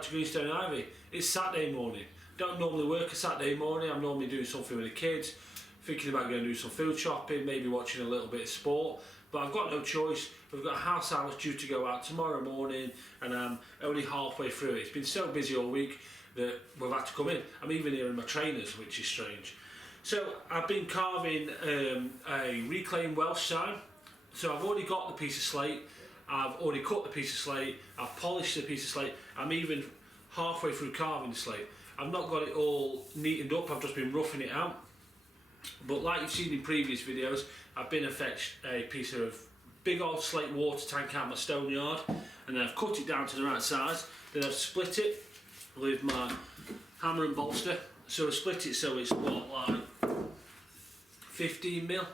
back to Greenstone Ivy. It's Saturday morning. Don't normally work a Saturday morning. I'm normally doing something with the kids, thinking about going to do some food shopping, maybe watching a little bit of sport. But I've got no choice. We've got a house hours due to go out tomorrow morning, and I'm only halfway through it. It's been so busy all week that we've had to come in. I'm even here in my trainers, which is strange. So I've been carving a reclaimed Welsh sign. So I've already got the piece of slate. I've already cut the piece of slate. I've polished the piece of slate. I'm even halfway through carving the slate. I've not got it all neatened up. I've just been roughing it out. But like you've seen in previous videos, I've been and fetched a piece of big old slate water tank out of my stone yard, and then I've cut it down to the right size. Then I've split it with my hammer and bolster. So I've split it so it's what, like 15mm.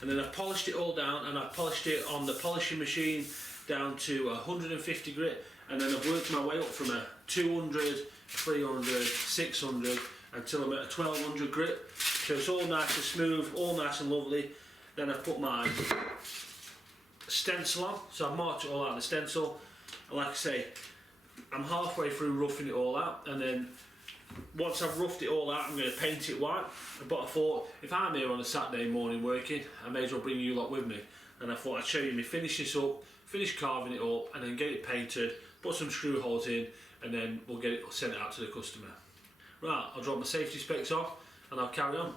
And then I've polished it all down, and I've polished it on the polishing machine down to 150 grit, and then I've worked my way up from a 200, 300, 600 until I'm at a 1200 grit. So it's all nice and smooth, all nice and lovely. Then I've put my stencil on, so I've marked it all out on the stencil. And like I say, I'm halfway through roughing it all out, and then once I've roughed it all out, I'm going to paint it white. But I thought, if I'm here on a Saturday morning working, I may as well bring you lot with me. And I thought I'd show you me finish this up, finish carving it up, and then get it painted, put some screw holes in, and then we'll get it sent out to the customer. Right, I'll drop my safety specs off, and I'll carry on.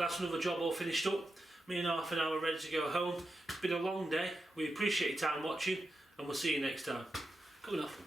that's another job all finished up. Me and half an hour ready to go home. It's been a long day. We appreciate your time watching, and we'll see you next time. Coming off.